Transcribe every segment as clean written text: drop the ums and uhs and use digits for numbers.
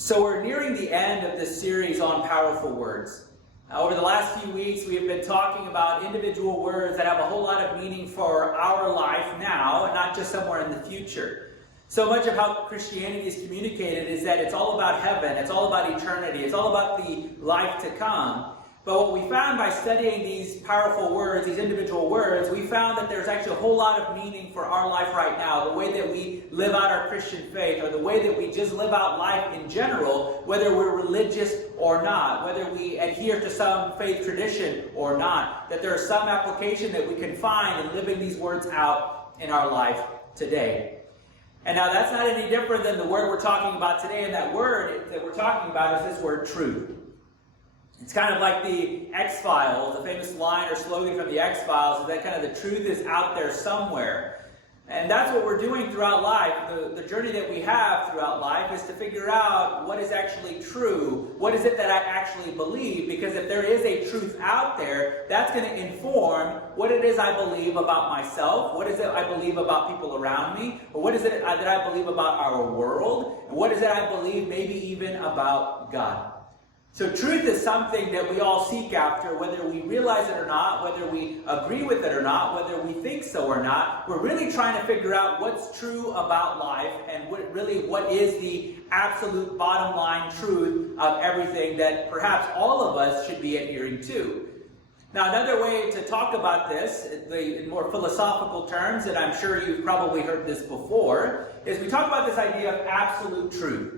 So we're nearing the end of this series on powerful words. Over the last few weeks, we have been talking about individual words that have a whole lot of meaning for our life now, and not just somewhere in the future. So much of how Christianity is communicated is that it's all about heaven, it's all about eternity, it's all about the life to come. But what we found by studying these powerful words, these individual words, we found that there's actually a whole lot of meaning for our life right now, the way that we live out our Christian faith, or the way that we just live out life in general, whether we're religious or not, whether we adhere to some faith tradition or not, that there is some application that we can find in living these words out in our life today. And now that's not any different than the word we're talking about today, and that word that we're talking about is this word truth. It's kind of like the X-Files, the famous line or slogan from the X-Files, is that kind of the truth is out there somewhere. And that's what we're doing throughout life. The journey that we have throughout life is to figure out what is actually true. What is it that I actually believe? Because if there is a truth out there, that's going to inform what it is I believe about myself, what is it I believe about people around me, or what is it that I believe about our world, and what is it I believe maybe even about God. So truth is something that we all seek after, whether we realize it or not, whether we agree with it or not, whether we think so or not. We're really trying to figure out what's true about life and what is the absolute bottom line truth of everything that perhaps all of us should be adhering to. Now, another way to talk about this, in more philosophical terms, and I'm sure you've probably heard this before, is we talk about this idea of absolute truth.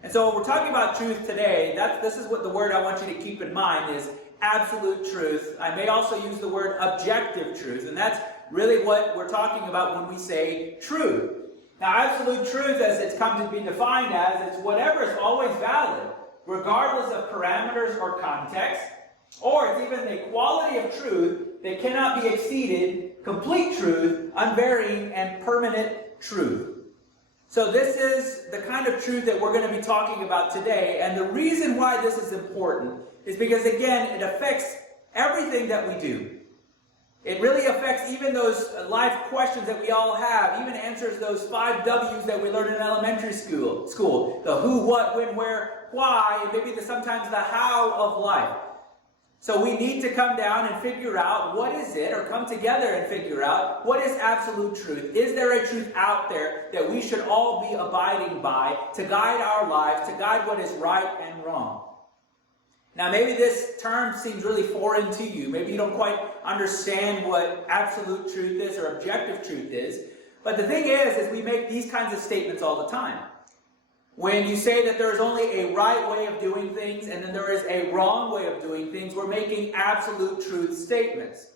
And so when we're talking about truth today, this is what the word I want you to keep in mind is absolute truth. I may also use the word objective truth, and that's really what we're talking about when we say truth. Now, absolute truth, as it's come to be defined as, it's whatever is always valid, regardless of parameters or context, or it's even the quality of truth that cannot be exceeded, complete truth, unvarying, and permanent truth. So this is the kind of truth that we're going to be talking about today, and the reason why this is important is because, again, it affects everything that we do. It really affects even those life questions that we all have, even answers those 5 W's that we learned in elementary school. The who, what, when, where, why, and maybe sometimes the how of life. So we need to come down and figure out what is it, or come together and figure out what is absolute truth. Is there a truth out there that we should all be abiding by to guide our lives, to guide what is right and wrong? Now maybe this term seems really foreign to you. Maybe you don't quite understand what absolute truth is or objective truth is. But the thing is we make these kinds of statements all the time. When you say that there is only a right way of doing things and then there is a wrong way of doing things, we're making absolute truth statements.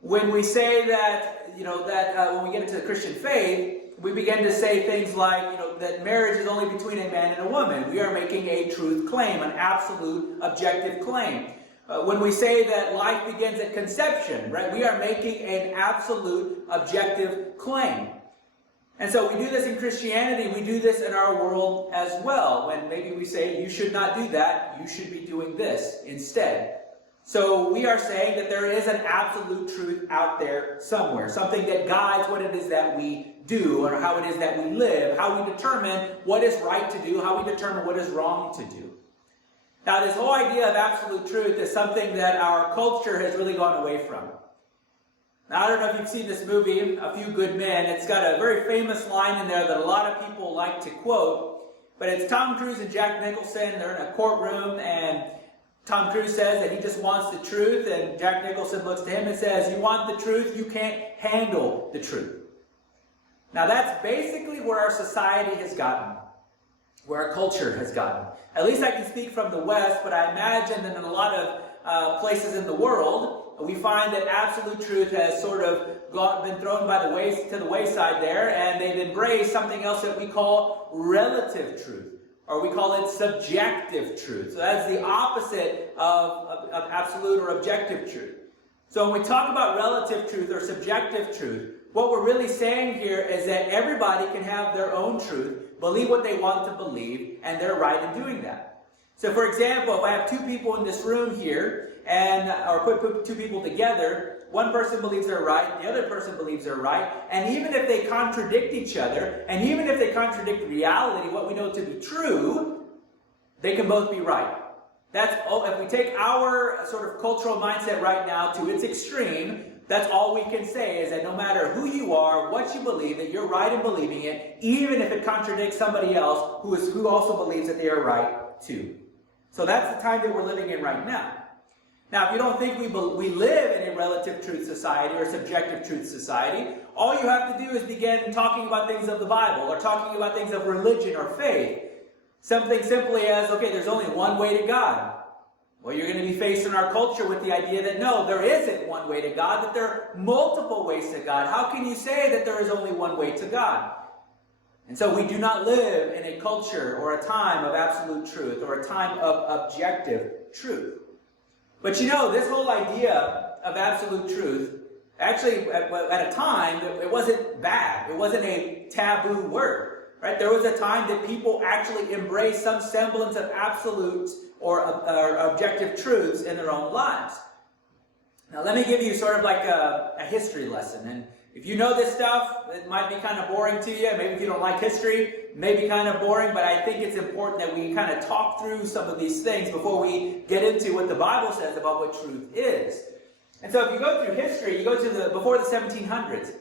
When we say that, when we get into the Christian faith, we begin to say things like, that marriage is only between a man and a woman. We are making a truth claim, an absolute objective claim. When we say that life begins at conception, right, we are making an absolute objective claim. And so we do this in Christianity, we do this in our world as well. When maybe we say, you should not do that, you should be doing this instead. So we are saying that there is an absolute truth out there somewhere. Something that guides what it is that we do, or how it is that we live, how we determine what is right to do, how we determine what is wrong to do. Now this whole idea of absolute truth is something that our culture has really gone away from. Now, I don't know if you've seen this movie, A Few Good Men. It's got a very famous line in there that a lot of people like to quote. But it's Tom Cruise and Jack Nicholson. They're in a courtroom, and Tom Cruise says that he just wants the truth. And Jack Nicholson looks to him and says, you want the truth? You can't handle the truth. Now, that's basically where our society has gotten, where our culture has gotten. At least I can speak from the West, but I imagine that in a lot of places in the world, we find that absolute truth has sort of been thrown to the wayside there, and they've embraced something else that we call relative truth, or we call it subjective truth. So that's the opposite of absolute or objective truth. So when we talk about relative truth or subjective truth, what we're really saying here is that everybody can have their own truth, believe what they want to believe, and they're right in doing that. So for example, if I have 2 people in this room here, or put 2 people together, one person believes they're right, the other person believes they're right, and even if they contradict each other, and even if they contradict reality, what we know to be true, they can both be right. If we take our sort of cultural mindset right now to its extreme, that's all we can say is that no matter who you are, what you believe, that you're right in believing it, even if it contradicts somebody else who also believes that they are right too. So that's the time that we're living in right now. Now, if you don't think we live in a relative truth society or subjective truth society, all you have to do is begin talking about things of the Bible or talking about things of religion or faith. Something simply as, okay, there's only one way to God. Well, you're going to be faced in our culture with the idea that no, there isn't one way to God, that there are multiple ways to God. How can you say that there is only one way to God? And so we do not live in a culture or a time of absolute truth or a time of objective truth. But you know, this whole idea of absolute truth, actually at a time, it wasn't bad. It wasn't a taboo word. Right? There was a time that people actually embraced some semblance of absolute or objective truths in their own lives. Now let me give you sort of like a history lesson. And if you know this stuff, it might be kind of boring to you. Maybe if you don't like history, it may be kind of boring, but I think it's important that we kind of talk through some of these things before we get into what the Bible says about what truth is. And so if you go through history, you go to before the 1700s.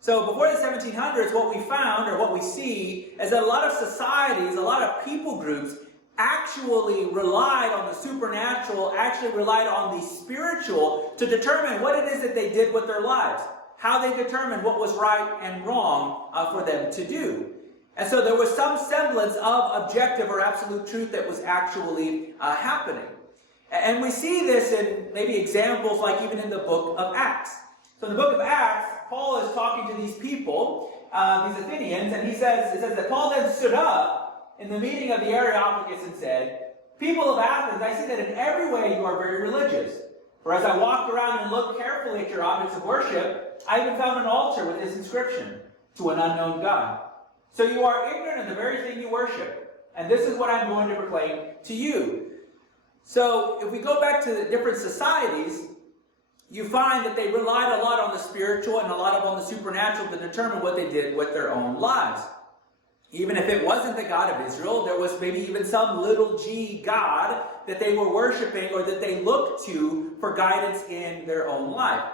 So before the 1700s, what we found, or what we see, is that a lot of societies, a lot of people groups, actually relied on the supernatural, actually relied on the spiritual to determine what it is that they did with their lives, how they determined what was right and wrong for them to do. And so there was some semblance of objective or absolute truth that was actually happening. And we see this in maybe examples like even in the book of Acts. So in the book of Acts, Paul is talking to these people, these Athenians, and it says that Paul then stood up in the meeting of the Areopagus and said, "People of Athens, I see that in every way you are very religious. For as I walked around and looked carefully at your objects of worship, I even found an altar with this inscription, 'To an unknown God.' So you are ignorant of the very thing you worship, and this is what I'm going to proclaim to you." So if we go back to the different societies, you find that they relied a lot on the spiritual and a lot on the supernatural to determine what they did with their own lives. Even if it wasn't the God of Israel, there was maybe even some little g God that they were worshiping or that they looked to for guidance in their own life.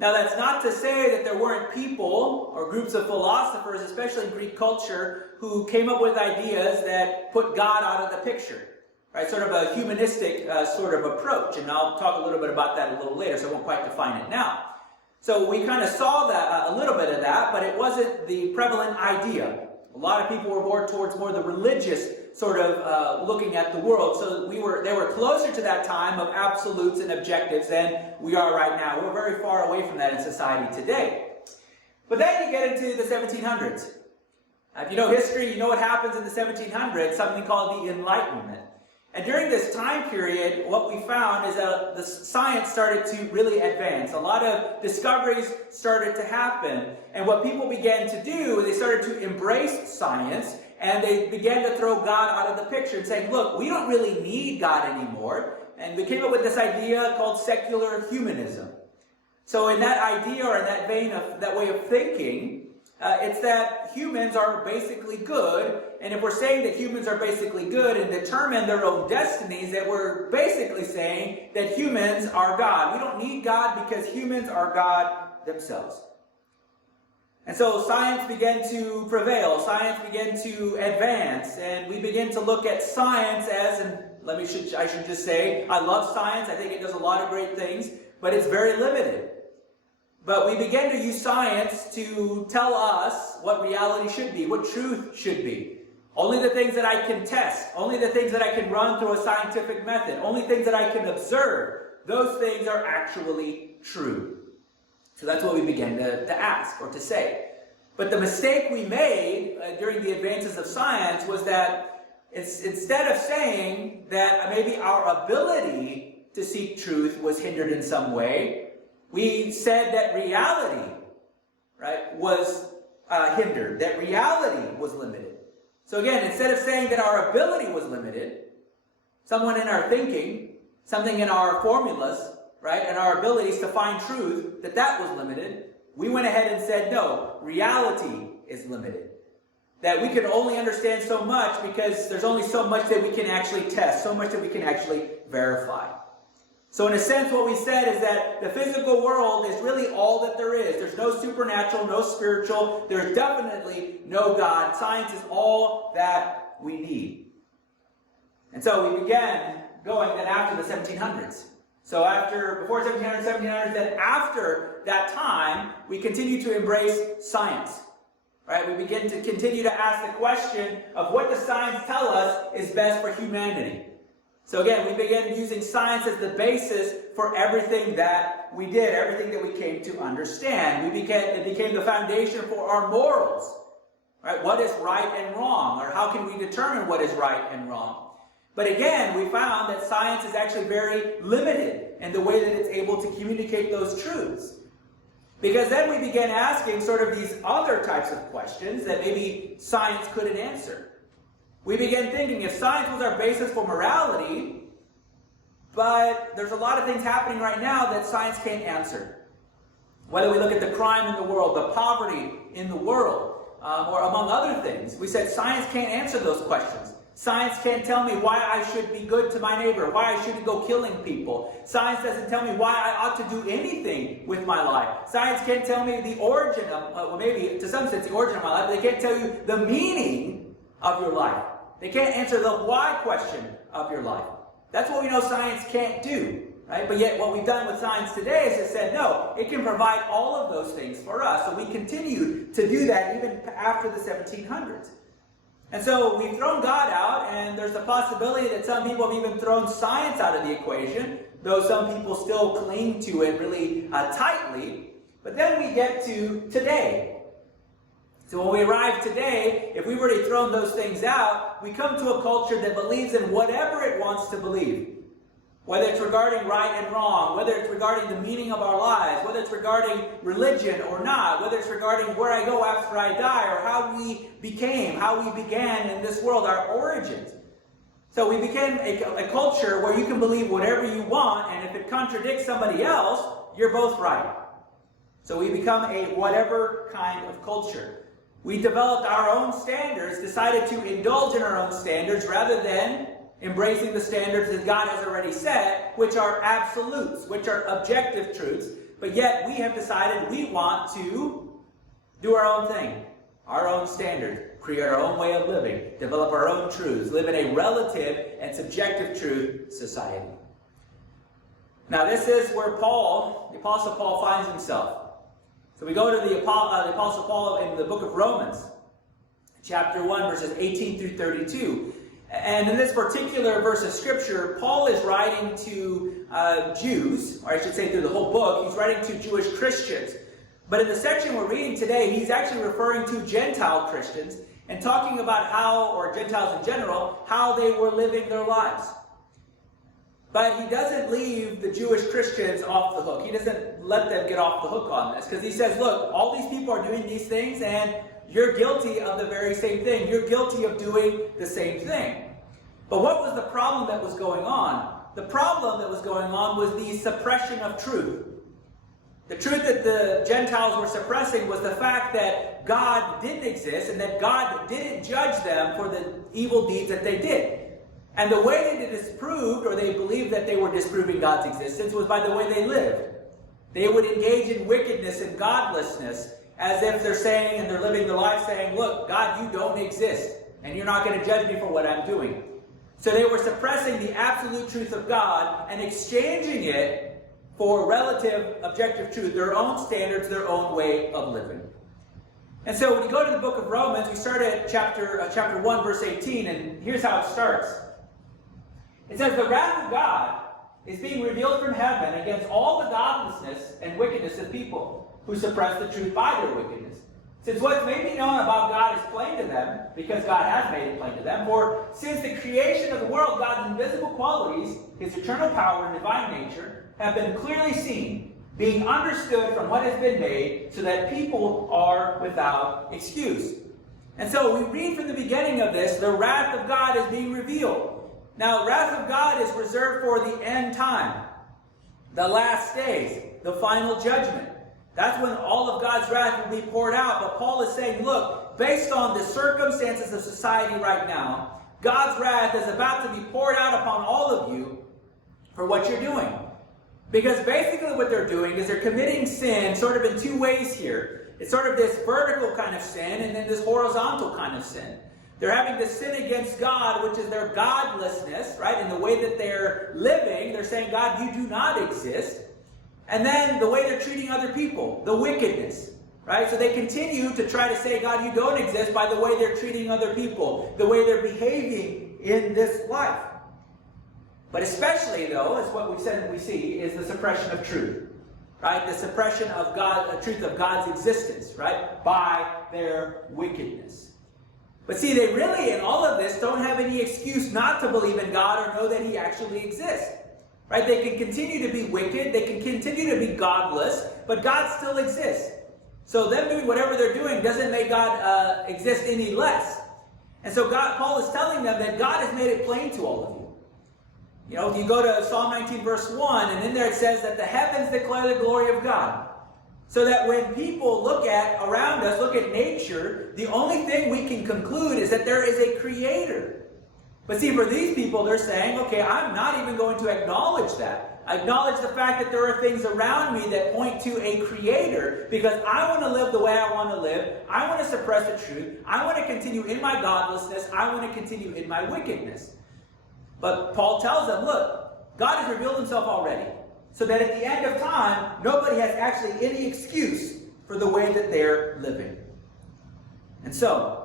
Now that's not to say that there weren't people or groups of philosophers, especially in Greek culture, who came up with ideas that put God out of the picture. Right, sort of a humanistic sort of approach, and I'll talk a little bit about that a little later, so I won't quite define it now. So we kind of saw that a little bit of that, but it wasn't the prevalent idea. A lot of people were more towards the religious sort of looking at the world. So they were closer to that time of absolutes and objectives than we are right now. We're very far away from that in society today. But then you get into the 1700s. If you know history, you know what happens in the 1700s, something called the Enlightenment. And during this time period, what we found is that the science started to really advance. A lot of discoveries started to happen. And what people began to do, they started to embrace science, and they began to throw God out of the picture and saying, look, we don't really need God anymore. And we came up with this idea called secular humanism. So in that idea, or in that vein of that way of thinking, it's that humans are basically good, and if we're saying that humans are basically good and determine their own destinies, that we're basically saying that humans are God. We don't need God because humans are God themselves. And so science began to prevail, science began to advance, and we begin to look at science as, and I should just say, I love science, I think it does a lot of great things, but it's very limited. But we began to use science to tell us what reality should be, what truth should be. Only the things that I can test, only the things that I can run through a scientific method, only things that I can observe, those things are actually true. So that's what we began to ask or to say. But the mistake we made during the advances of science was that instead of saying that maybe our ability to seek truth was hindered in some way, we said that reality, right, was hindered, that reality was limited. So again, instead of saying that our ability was limited, someone in our thinking, something in our formulas, right, and our abilities to find truth, that was limited, we went ahead and said, no, reality is limited. that we can only understand so much because there's only so much that we can actually test, so much that we can actually verify. So in a sense, what we said is that the physical world is really all that there is. There's no supernatural, no spiritual. There's definitely no God. Science is all that we need. And so we began going then after the 1700s. So before 1700s, 1700s, then after that time, we continue to embrace science. Right? We begin to continue to ask the question of what does science tell us is best for humanity. So again, we began using science as the basis for everything that we did, everything that we came to understand. It became the foundation for our morals. Right? What is right and wrong? Or how can we determine what is right and wrong? But again, we found that science is actually very limited in the way that it's able to communicate those truths. Because then we began asking sort of these other types of questions that maybe science couldn't answer. We began thinking, if science was our basis for morality, but there's a lot of things happening right now that science can't answer. Whether we look at the crime in the world, the poverty in the world, or among other things, we said science can't answer those questions. Science can't tell me why I should be good to my neighbor, why I shouldn't go killing people. Science doesn't tell me why I ought to do anything with my life. Science can't tell me the origin of, well, maybe to some sense the origin of my life, but they can't tell you the meaning of your life. They can't answer the why question of your life. That's what we know science can't do. Right? But yet what we've done with science today is it said, no, it can provide all of those things for us. So we continue to do that even after the 1700s. And so we've thrown God out, and there's the possibility that some people have even thrown science out of the equation, though some people still cling to it really tightly. But then we get to today. So when we arrive today, if we've already thrown those things out, we come to a culture that believes in whatever it wants to believe. Whether it's regarding right and wrong, whether it's regarding the meaning of our lives, whether it's regarding religion or not, whether it's regarding where I go after I die, or how we began in this world, our origins. So we became a culture where you can believe whatever you want, and if it contradicts somebody else, you're both right. So we become a whatever kind of culture. We developed our own standards, decided to indulge in our own standards rather than embracing the standards that God has already set, which are absolutes, which are objective truths, but yet we have decided we want to do our own thing, our own standards, create our own way of living, develop our own truths, live in a relative and subjective truth society. Now this is where the Apostle Paul finds himself. So we go to the Apostle Paul in the book of Romans, chapter 1, verses 18 through 32. And in this particular verse of Scripture, Paul is writing to Jews, or I should say through the whole book, he's writing to Jewish Christians. But in the section we're reading today, he's actually referring to Gentile Christians and talking about how, or Gentiles in general, how they were living their lives. But he doesn't leave the Jewish Christians off the hook. He doesn't let them get off the hook on this, because he says, look, all these people are doing these things, and you're guilty of the very same thing. You're guilty of doing the same thing. But what was the problem that was going on? The problem that was going on was the suppression of truth. The truth that the Gentiles were suppressing was the fact that God didn't exist and that God didn't judge them for the evil deeds that they did. And the way they disproved, or they believed that they were disproving God's existence, was by the way they lived. They would engage in wickedness and godlessness, as if they're saying, and they're living their life saying, look, God, you don't exist, and you're not going to judge me for what I'm doing. So they were suppressing the absolute truth of God and exchanging it for relative, objective truth, their own standards, their own way of living. And so when you go to the book of Romans, we start at chapter 1, verse 18, and here's how it starts. It says, the wrath of God is being revealed from heaven against all the godlessness and wickedness of people who suppress the truth by their wickedness. Since what's made be known about God is plain to them, because God has made it plain to them, for since the creation of the world, God's invisible qualities, his eternal power and divine nature, have been clearly seen, being understood from what has been made, so that people are without excuse. And so we read from the beginning of this, the wrath of God is being revealed. Now, wrath of God is reserved for the end time, the last days, the final judgment. That's when all of God's wrath will be poured out. But Paul is saying, look, based on the circumstances of society right now, God's wrath is about to be poured out upon all of you for what you're doing. Because basically what they're doing is they're committing sin sort of in two ways here. It's sort of this vertical kind of sin and then this horizontal kind of sin. They're having to sin against God, which is their godlessness, right? In the way that they're living, they're saying, God, you do not exist. And then the way they're treating other people, the wickedness, right? So they continue to try to say, God, you don't exist by the way they're treating other people, the way they're behaving in this life. But especially, though, as what we see, is the suppression of truth, right? The suppression of God, the truth of God's existence, right? By their wickedness. But see, they really, in all of this, don't have any excuse not to believe in God or know that He actually exists. Right? They can continue to be wicked, they can continue to be godless, but God still exists. So them doing whatever they're doing doesn't make God exist any less. And so Paul is telling them that God has made it plain to all of you. You know, if you go to Psalm 19 verse 1, and in there it says that the heavens declare the glory of God. So that when people look around us, look at nature, the only thing we can conclude is that there is a creator. But see, for these people, they're saying, okay, I'm not even going to acknowledge that. I acknowledge the fact that there are things around me that point to a creator because I want to live the way I want to live. I want to suppress the truth. I want to continue in my godlessness. I want to continue in my wickedness. But Paul tells them, look, God has revealed Himself already. So that at the end of time, nobody has actually any excuse for the way that they're living. And so,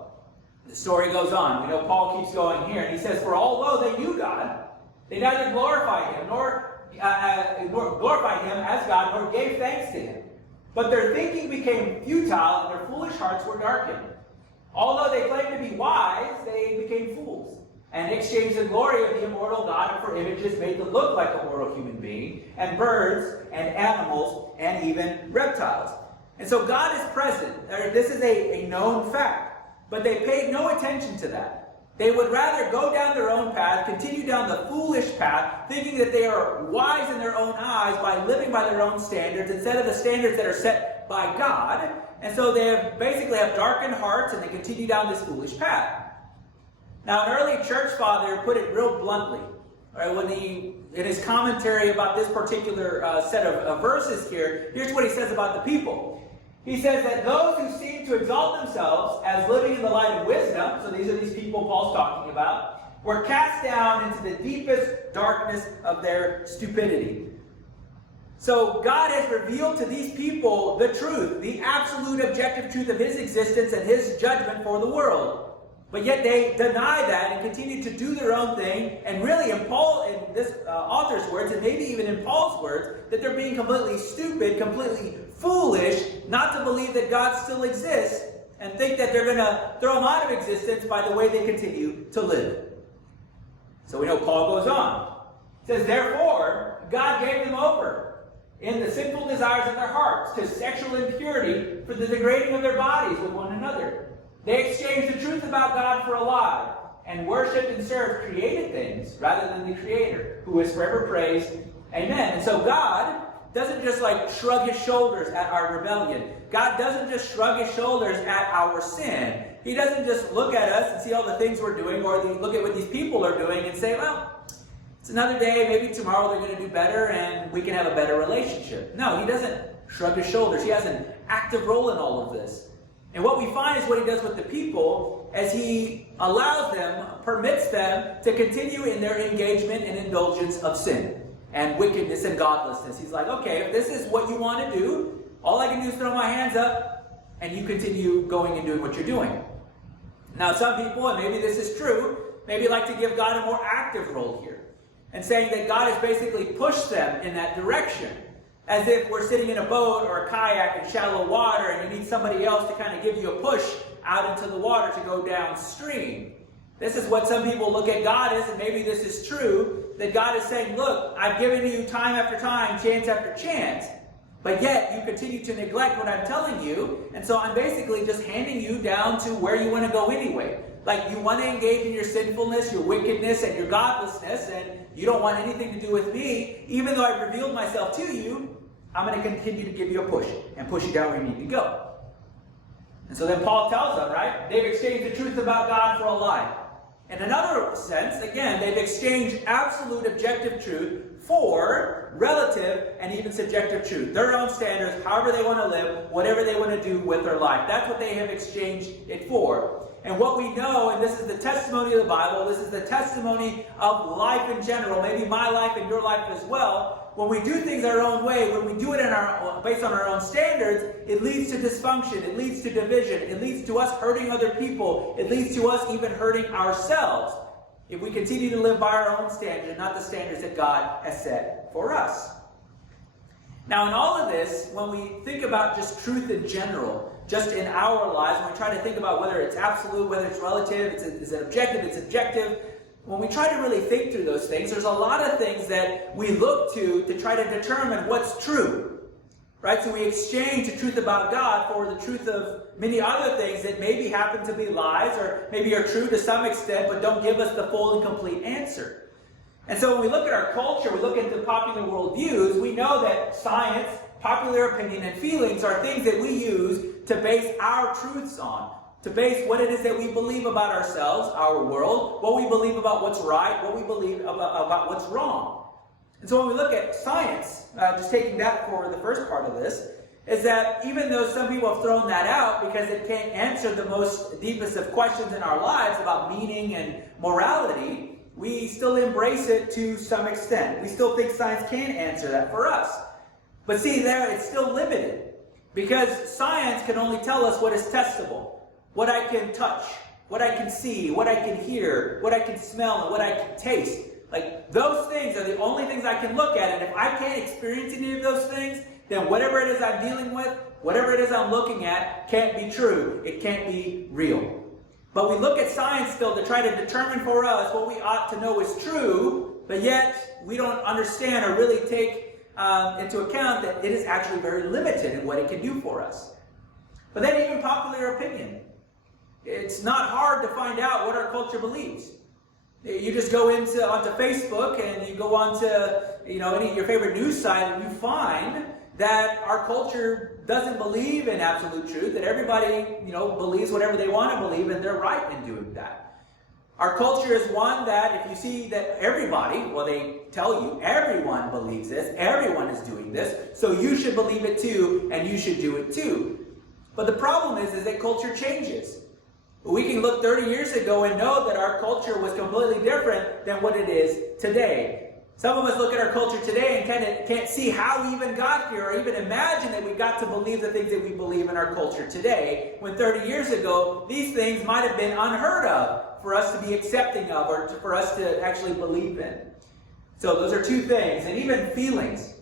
the story goes on. You know, Paul keeps going here, and he says, for although they knew God, they neither glorified Him, nor glorified Him as God, nor gave thanks to Him. But their thinking became futile, and their foolish hearts were darkened. Although they claimed to be wise, they became fools, and exchanged the glory of the immortal God for images made to look like a mortal human being, and birds, and animals, and even reptiles. And so God is present. This is a known fact. But they paid no attention to that. They would rather go down their own path, continue down the foolish path, thinking that they are wise in their own eyes by living by their own standards instead of the standards that are set by God. And so they basically have darkened hearts, and they continue down this foolish path. Now, an early church father put it real bluntly, right, when in his commentary about this particular set of verses here. Here's what he says about the people. He says that those who seem to exalt themselves as living in the light of wisdom, so these are these people Paul's talking about, were cast down into the deepest darkness of their stupidity. So God has revealed to these people the truth, the absolute objective truth of His existence and His judgment for the world. But yet they deny that and continue to do their own thing. And really, in this author's words, and maybe even in Paul's words, that they're being completely stupid, completely foolish, not to believe that God still exists, and think that they're going to throw Him out of existence by the way they continue to live. So we know Paul goes on. He says, therefore, God gave them over in the sinful desires of their hearts to sexual impurity for the degrading of their bodies with one another. They exchanged the truth about God for a lie, and worshipped and served created things rather than the Creator, who is forever praised. Amen. And so God doesn't just shrug His shoulders at our rebellion. God doesn't just shrug His shoulders at our sin. He doesn't just look at us and see all the things we're doing, or look at what these people are doing and say, well, it's another day, maybe tomorrow they're going to do better and we can have a better relationship. No, He doesn't shrug His shoulders. He has an active role in all of this. And what we find is what He does with the people as He allows them, permits them to continue in their engagement and indulgence of sin and wickedness and godlessness. He's like, okay, if this is what you want to do, all I can do is throw my hands up and you continue going and doing what you're doing. Now, some people, and maybe this is true, maybe like to give God a more active role here and saying that God has basically pushed them in that direction. As if we're sitting in a boat or a kayak in shallow water and you need somebody else to kind of give you a push out into the water to go downstream. This is what some people look at God as, and maybe this is true, that God is saying, look, I've given you time after time, chance after chance, but yet you continue to neglect what I'm telling you, and so I'm basically just handing you down to where you want to go anyway. Like, you want to engage in your sinfulness, your wickedness, and your godlessness, and you don't want anything to do with me, even though I've revealed myself to you. I'm going to continue to give you a push and push you down where you need to go. And so then Paul tells them, right? They've exchanged the truth about God for a lie. In another sense, again, they've exchanged absolute objective truth for relative and even subjective truth. Their own standards, however they want to live, whatever they want to do with their life. That's what they have exchanged it for. And what we know, and this is the testimony of the Bible, this is the testimony of life in general, maybe my life and your life as well. When we do things our own way, when we do it based on our own standards, it leads to dysfunction, it leads to division, it leads to us hurting other people, it leads to us even hurting ourselves if we continue to live by our own standards and not the standards that God has set for us. Now in all of this, when we think about just truth in general, just in our lives, when we try to think about whether it's absolute, whether it's relative, is it objective, it's subjective, when we try to really think through those things, there's a lot of things that we look to try to determine what's true. Right? So we exchange the truth about God for the truth of many other things that maybe happen to be lies or maybe are true to some extent but don't give us the full and complete answer. And so when we look at our culture, we look into popular worldviews, we know that science, popular opinion, and feelings are things that we use to base our truths on. To base what it is that we believe about ourselves, our world, what we believe about what's right, what we believe about what's wrong. And so when we look at science, just taking that for the first part of this, is that even though some people have thrown that out because it can't answer the most deepest of questions in our lives about meaning and morality, we still embrace it to some extent. We still think science can answer that for us. But see, there it's still limited because science can only tell us what is testable. What I can touch, what I can see, what I can hear, what I can smell, and what I can taste. Like, those things are the only things I can look at. And if I can't experience any of those things, then whatever it is I'm dealing with, whatever it is I'm looking at, can't be true. It can't be real. But we look at science still to try to determine for us what we ought to know is true, but yet we don't understand or really take into account that it is actually very limited in what it can do for us. But then even popular opinion. It's not hard to find out what our culture believes. You just go onto Facebook and you go onto any of your favorite news site and you find that our culture doesn't believe in absolute truth, that everybody believes whatever they want to believe and they're right in doing that. Our culture is one that if you see that everybody, well, they tell you everyone believes this, everyone is doing this, so you should believe it too and you should do it too. But the problem is that culture changes. We can look 30 years ago and know that our culture was completely different than what it is today. Some of us look at our culture today and can't see how we even got here or even imagine that we got to believe the things that we believe in our culture today, when 30 years ago, these things might have been unheard of for us to be accepting of or for us to actually believe in. So those are two things. And even feelings.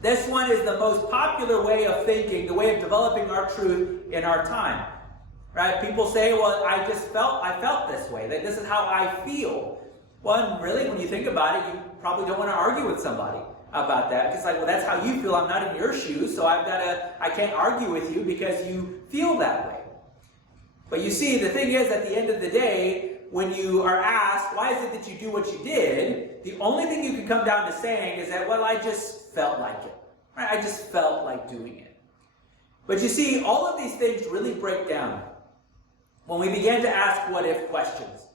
This one is the most popular way of thinking, the way of developing our truth in our time. Right? People say, well, I felt this way. That this is how I feel. Well, and really, when you think about it, you probably don't want to argue with somebody about that. Because well, that's how you feel. I'm not in your shoes, so I can't argue with you because you feel that way. But you see, the thing is, at the end of the day, when you are asked, why is it that you do what you did? The only thing you can come down to saying is that, well, I just felt like it. Right? I just felt like doing it. But you see, all of these things really break down when we begin to ask what-if questions.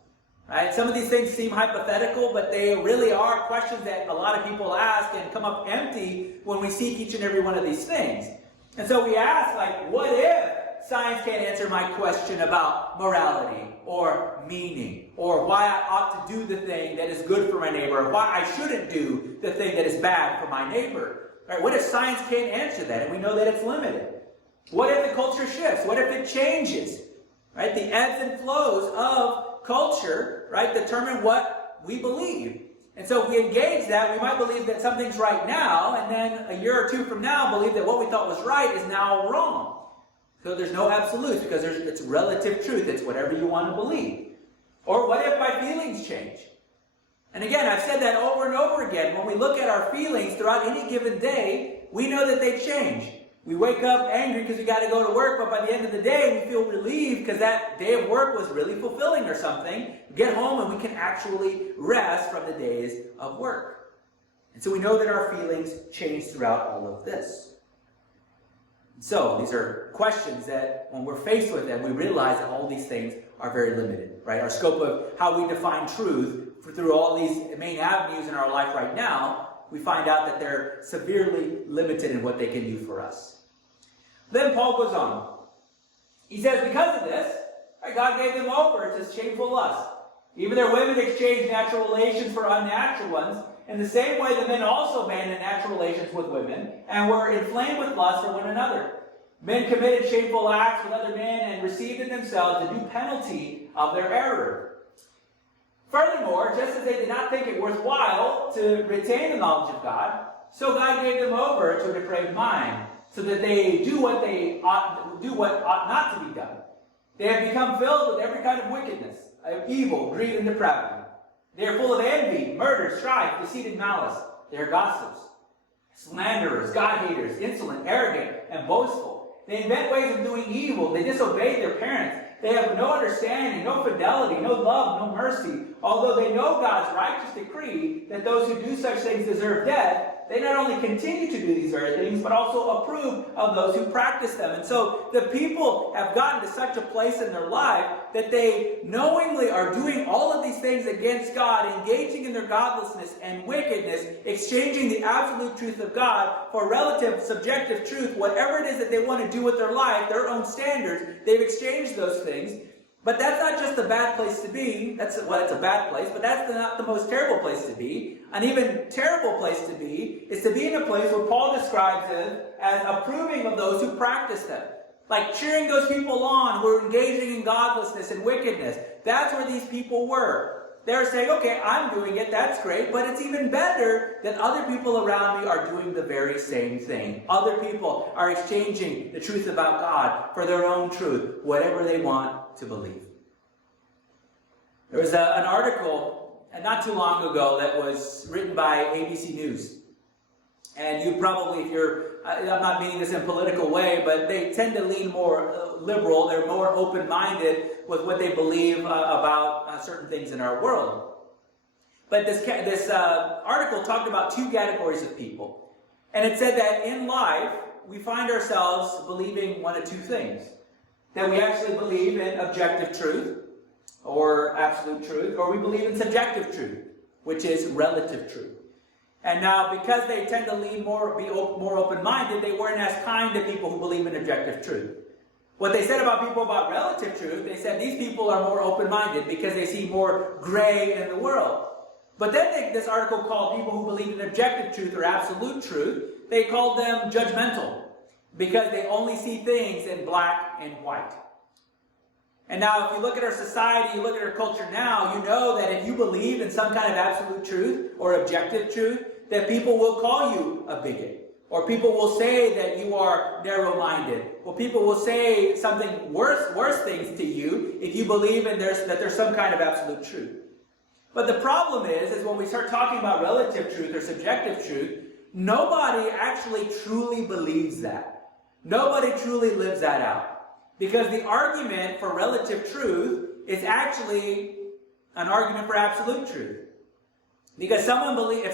Right? Some of these things seem hypothetical, but they really are questions that a lot of people ask and come up empty when we seek each and every one of these things. And so we ask, what if science can't answer my question about morality or meaning or why I ought to do the thing that is good for my neighbor or why I shouldn't do the thing that is bad for my neighbor? Right? What if science can't answer that and we know that it's limited? What if the culture shifts? What if it changes? Right? The ebbs and flows of culture, right, determine what we believe. And so if we engage that, we might believe that something's right now, and then a year or two from now believe that what we thought was right is now wrong. So there's no absolutes because it's relative truth. It's whatever you want to believe. Or what if my feelings change? And again, I've said that over and over again. When we look at our feelings throughout any given day, we know that they change. We wake up angry because we got to go to work, but by the end of the day, we feel relieved because that day of work was really fulfilling or something. We get home and we can actually rest from the days of work. And so we know that our feelings change throughout all of this. So these are questions that when we're faced with them, we realize that all these things are very limited, right? Our scope of how we define truth through all these main avenues in our life right now, we find out that they're severely limited in what they can do for us. Then Paul goes on. He says, because of this, God gave them over to shameful lust. Even their women exchanged natural relations for unnatural ones. In the same way, the men also abandoned natural relations with women and were inflamed with lust for one another. Men committed shameful acts with other men and received in themselves the due penalty of their error. Furthermore, just as they did not think it worthwhile to retain the knowledge of God, so God gave them over to a depraved mind, so that they do what ought not to be done. They have become filled with every kind of wickedness, of evil, greed, and depravity. They are full of envy, murder, strife, deceit, and malice. They are gossips, slanderers, God-haters, insolent, arrogant, and boastful. They invent ways of doing evil. They disobey their parents. They have no understanding, no fidelity, no love, no mercy. Although they know God's righteous decree that those who do such things deserve death, they not only continue to do these very things, but also approve of those who practice them. And so the people have gotten to such a place in their life that they knowingly are doing all of these things against God, engaging in their godlessness and wickedness, exchanging the absolute truth of God for relative, subjective truth, whatever it is that they want to do with their life, their own standards. They've exchanged those things. But that's not just a bad place to be. It's a bad place, but that's not the most terrible place to be. An even terrible place to be is to be in a place where Paul describes it as approving of those who practice them. Like cheering those people on who are engaging in godlessness and wickedness. That's where these people were. They're saying, okay, I'm doing it, that's great, but it's even better that other people around me are doing the very same thing. Other people are exchanging the truth about God for their own truth, whatever they want to believe. There was an article not too long ago that was written by ABC News. And you probably, I'm not meaning this in a political way, but they tend to lean more liberal. They're more open-minded with what they believe about certain things in our world. But this article talked about two categories of people. And it said that in life, we find ourselves believing one of two things. That we actually believe in objective truth, or absolute truth, or we believe in subjective truth, which is relative truth. And now, because they tend to be more open-minded, they weren't as kind to people who believe in objective truth. What they said about people about relative truth, they said these people are more open-minded because they see more gray in the world. But then this article called people who believe in objective truth or absolute truth, they called them judgmental because they only see things in black and white. And now, if you look at our society, you look at our culture now, you know that if you believe in some kind of absolute truth or objective truth, that people will call you a bigot. Or people will say that you are narrow-minded. Or people will say something worse things to you if you believe that there's some kind of absolute truth. But the problem is when we start talking about relative truth or subjective truth, nobody actually truly believes that. Nobody truly lives that out. Because the argument for relative truth is actually an argument for absolute truth. Because if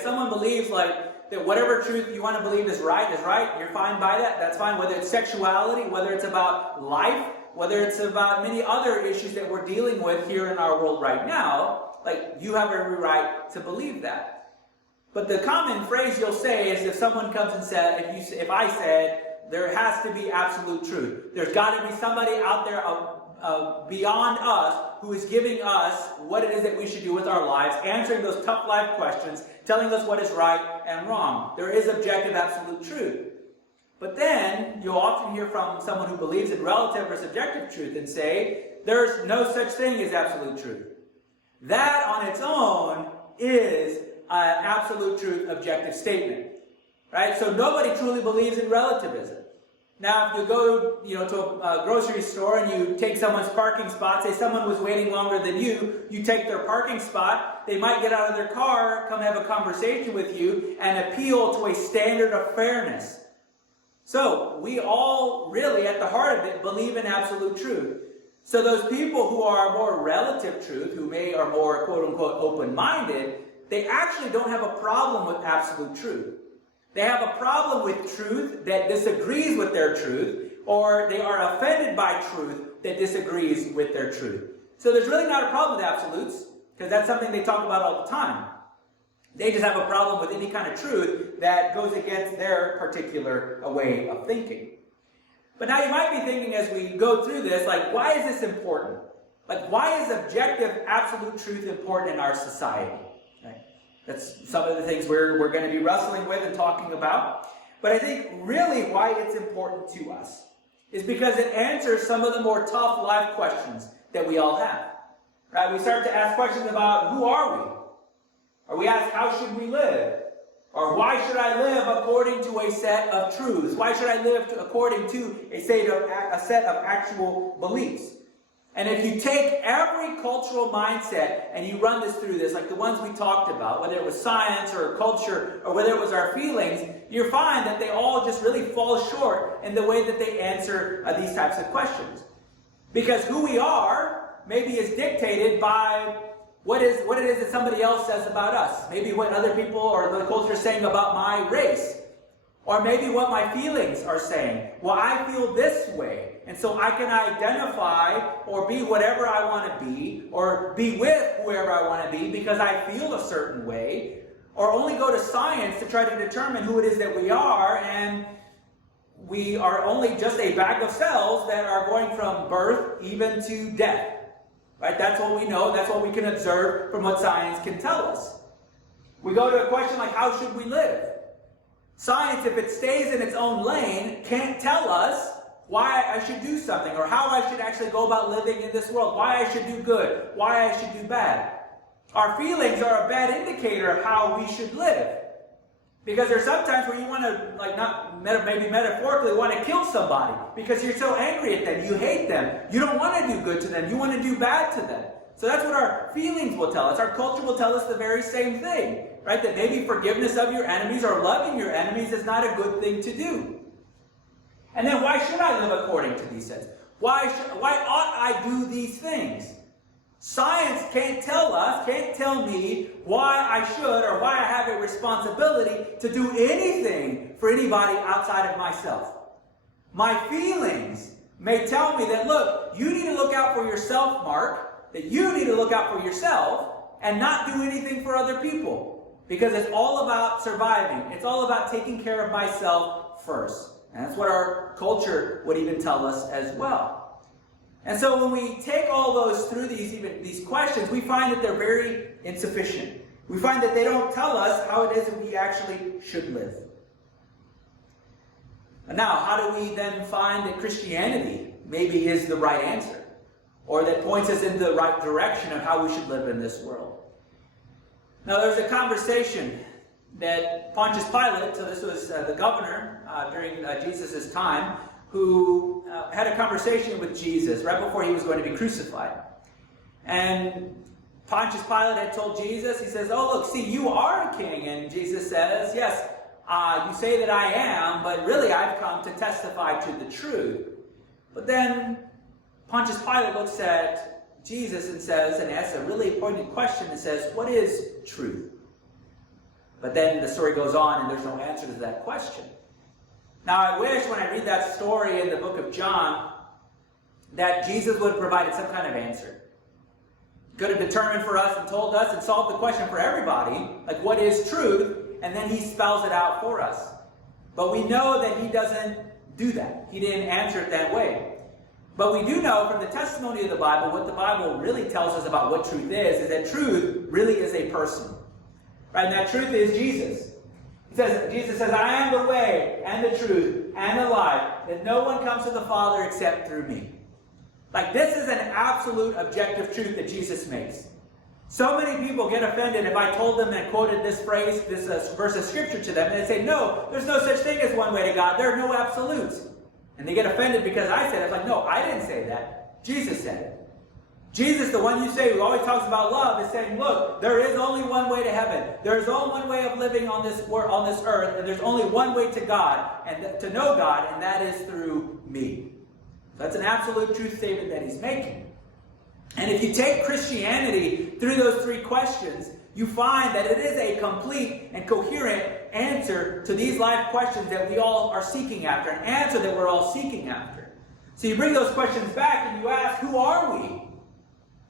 someone believes that whatever truth you want to believe is right, you're fine by that, that's fine. Whether it's sexuality, whether it's about life, whether it's about many other issues that we're dealing with here in our world right now, you have every right to believe that. But the common phrase you'll say is if someone comes and said, if I said, there has to be absolute truth. There's got to be somebody out there beyond us who is giving us what it is that we should do with our lives, answering those tough life questions, telling us what is right and wrong. There is objective absolute truth. But then you'll often hear from someone who believes in relative or subjective truth and say, there's no such thing as absolute truth. That on its own is an absolute truth objective statement. Right? So nobody truly believes in relativism. Now, if you go to a grocery store and you take someone's parking spot, say someone was waiting longer than you take their parking spot, they might get out of their car, come have a conversation with you, and appeal to a standard of fairness. So, we all really, at the heart of it, believe in absolute truth. So those people who are more relative truth, who are more quote-unquote open-minded, they actually don't have a problem with absolute truth. They have a problem with truth that disagrees with their truth, or they are offended by truth that disagrees with their truth. So there's really not a problem with absolutes, because that's something they talk about all the time. They just have a problem with any kind of truth that goes against their particular way of thinking. But now you might be thinking as we go through this, like, why is this important? Like, why is objective, absolute truth important in our society? Right? That's some of the things we're going to be wrestling with and talking about. But I think really why it's important to us is because it answers some of the more tough life questions that we all have. Right? We start to ask questions about who are we? Or we ask, how should we live? Or why should I live according to a set of truths? Why should I live according to a set of actual beliefs? And if you take every cultural mindset and you run this through this, like the ones we talked about, whether it was science or culture or whether it was our feelings, you'll find that they all just really fall short in the way that they answer these types of questions. Because who we are maybe is dictated by what it is that somebody else says about us. Maybe what other people or the culture is saying about my race. Or maybe what my feelings are saying. Well, I feel this way. And so I can identify or be whatever I want to be, or be with whoever I want to be because I feel a certain way. Or only go to science to try to determine who it is that we are, and we are only just a bag of cells that are going from birth even to death. Right? That's what we know. That's what we can observe from what science can tell us. We go to a question like, how should we live? Science, if it stays in its own lane, can't tell us why I should do something, or how I should actually go about living in this world, why I should do good, why I should do bad. Our feelings are a bad indicator of how we should live. Because there's sometimes where you want to, like, maybe metaphorically, want to kill somebody because you're so angry at them, you hate them, you don't want to do good to them, you want to do bad to them. So that's what our feelings will tell us. Our culture will tell us the very same thing, right? That maybe forgiveness of your enemies or loving your enemies is not a good thing to do. And then why should I live according to these things? Why ought I do these things? Science can't tell me why I should or why I have a responsibility to do anything for anybody outside of myself. My feelings may tell me that, look, you need to look out for yourself, Mark, that you need to look out for yourself and not do anything for other people. Because it's all about surviving. It's all about taking care of myself first. And that's what our culture would even tell us as well. And so when we take all those through these questions, we find that they're very insufficient. We find that they don't tell us how it is that we actually should live. And now, how do we then find that Christianity maybe is the right answer? Or that points us in the right direction of how we should live in this world? Now, there's a conversation that Pontius Pilate, so this was the governor during Jesus' time, who had a conversation with Jesus right before he was going to be crucified. And Pontius Pilate had told Jesus, he says, oh, look, see, you are a king. And Jesus says, yes, you say that I am, but really I've come to testify to the truth. But then Pontius Pilate looks at Jesus and says, and asks a really pointed question and says, what is truth? But then the story goes on and there's no answer to that question. Now, I wish when I read that story in the book of John that Jesus would have provided some kind of answer. Could have determined for us and told us and solved the question for everybody, like what is truth, and then he spells it out for us. But we know that he doesn't do that. He didn't answer it that way. But we do know from the testimony of the Bible, what the Bible really tells us about what truth is that truth really is a person. Right? And that truth is Jesus. Jesus says, I am the way and the truth and the life, that no one comes to the Father except through me. Like, this is an absolute objective truth that Jesus makes. So many people get offended if I told them and quoted this phrase, this verse of Scripture to them, and they say, no, there's no such thing as one way to God. There are no absolutes. And they get offended because I said it. It's like, no, I didn't say that. Jesus said it. Jesus, the one you say who always talks about love, is saying, look, there is only one way to heaven. There is only one way of living on this earth, and there's only one way to God, and to know God, and that is through me. So that's an absolute truth statement that he's making. And if you take Christianity through those three questions, you find that it is a complete and coherent answer to these life questions that we all are seeking after, an answer that we're all seeking after. So you bring those questions back and you ask, who are we?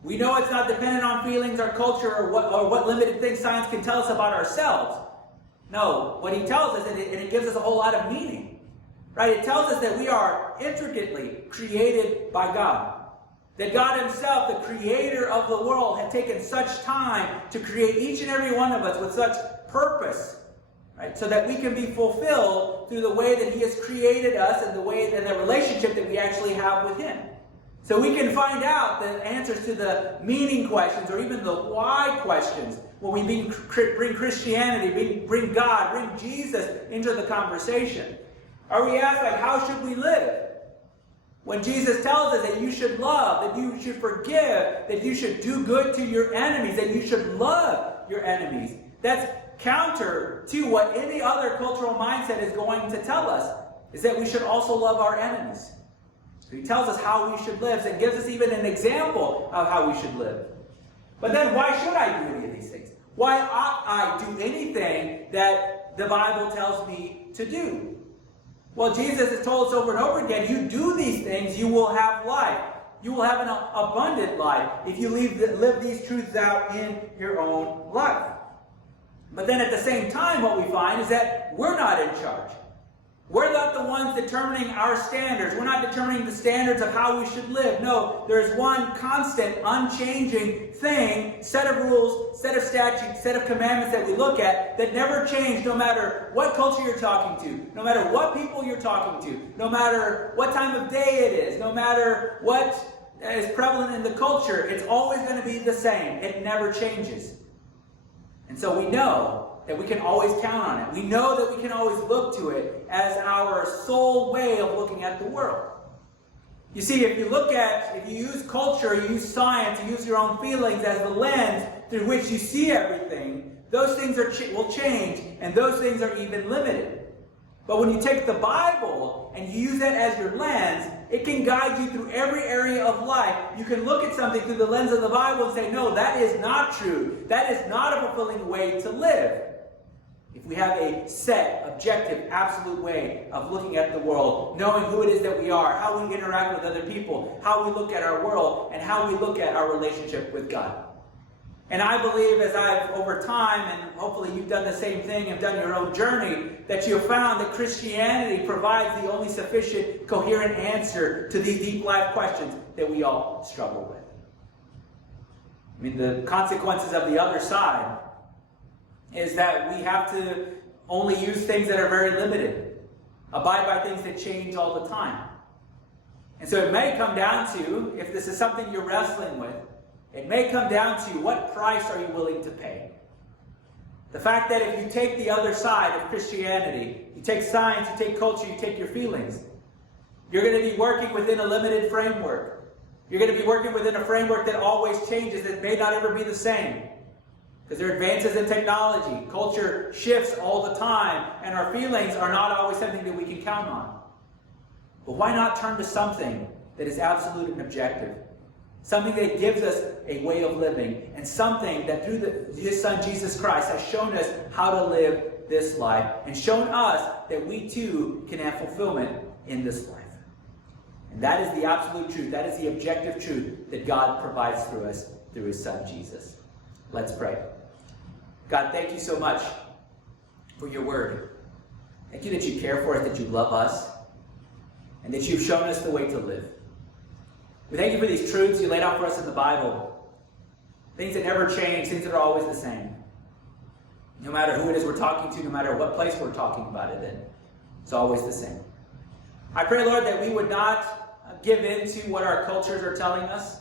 We know it's not dependent on feelings or culture or what limited things science can tell us about ourselves. No, what he tells us, and it gives us a whole lot of meaning. Right? It tells us that we are intricately created by God. That God himself, the creator of the world, had taken such time to create each and every one of us with such purpose, right? So that we can be fulfilled through the way that he has created us and the way and the relationship that we actually have with him. So we can find out the answers to the meaning questions or even the why questions when we bring Christianity, bring God, bring Jesus into the conversation. Or we ask, like, how should we live? When Jesus tells us that you should love, that you should forgive, that you should do good to your enemies, that you should love your enemies. That's counter to what any other cultural mindset is going to tell us, is that we should also love our enemies. So he tells us how we should live and gives us even an example of how we should live. But then why should I do any of these things? Why ought I do anything that the Bible tells me to do? Well, Jesus has told us over and over again, you do these things, you will have life. You will have an abundant life if you live these truths out in your own life. But then at the same time, what we find is that we're not in charge. We're not the ones determining our standards. We're not determining the standards of how we should live. No, there is one constant, unchanging thing, set of rules, set of statutes, set of commandments that we look at that never change no matter what culture you're talking to, no matter what people you're talking to, no matter what time of day it is, no matter what is prevalent in the culture. It's always going to be the same. It never changes. And so we know that we can always count on it. We know that we can always look to it as our sole way of looking at the world. You see, if you use culture, you use science, you use your own feelings as the lens through which you see everything, those things will change, and those things are even limited. But when you take the Bible and you use that as your lens, it can guide you through every area of life. You can look at something through the lens of the Bible and say, no, that is not true. That is not a fulfilling way to live. If we have a set, objective, absolute way of looking at the world, knowing who it is that we are, how we interact with other people, how we look at our world, and how we look at our relationship with God. And I believe as I've, over time, and hopefully you've done the same thing and done your own journey, that you've found that Christianity provides the only sufficient, coherent answer to these deep life questions that we all struggle with. I mean, the consequences of the other side is that we have to only use things that are very limited, abide by things that change all the time. And so it may come down to, if this is something you're wrestling with, it may come down to what price are you willing to pay. The fact that if you take the other side of Christianity, you take science, you take culture, you take your feelings, you're going to be working within a limited framework. You're going to be working within a framework that always changes, that may not ever be the same. Because there are advances in technology, culture shifts all the time, and our feelings are not always something that we can count on. But why not turn to something that is absolute and objective? Something that gives us a way of living, and something that through his Son Jesus Christ has shown us how to live this life, and shown us that we too can have fulfillment in this life. And that is the absolute truth. That is the objective truth that God provides through us through his Son Jesus. Let's pray. God, thank you so much for your word. Thank you that you care for us, that you love us, and that you've shown us the way to live. We thank you for these truths you laid out for us in the Bible. Things that never change, things that are always the same. No matter who it is we're talking to, no matter what place we're talking about it in, it's always the same. I pray, Lord, that we would not give in to what our cultures are telling us,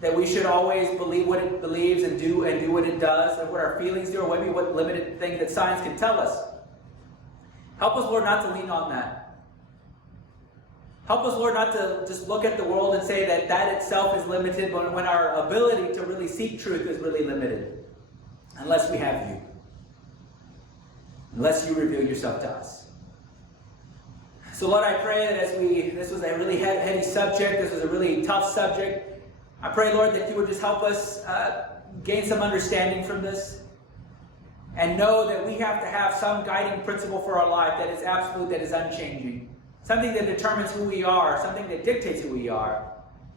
that we should always believe what it believes and do what it does, and what our feelings do, or maybe what limited thing that science can tell us. Help us, Lord, not to lean on that. Help us, Lord, not to just look at the world and say that that itself is limited when our ability to really seek truth is really limited. Unless we have you. Unless you reveal yourself to us. So, Lord, I pray that this was a really heavy subject, this was a really tough subject, I pray, Lord, that you would just help us gain some understanding from this and know that we have to have some guiding principle for our life that is absolute, that is unchanging. Something that determines who we are, something that dictates who we are,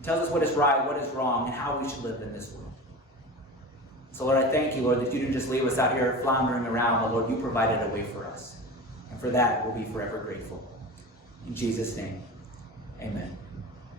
tells us what is right, what is wrong, and how we should live in this world. So Lord, I thank you, Lord, that you didn't just leave us out here floundering around, but Lord, you provided a way for us. And for that, we'll be forever grateful. In Jesus' name, amen.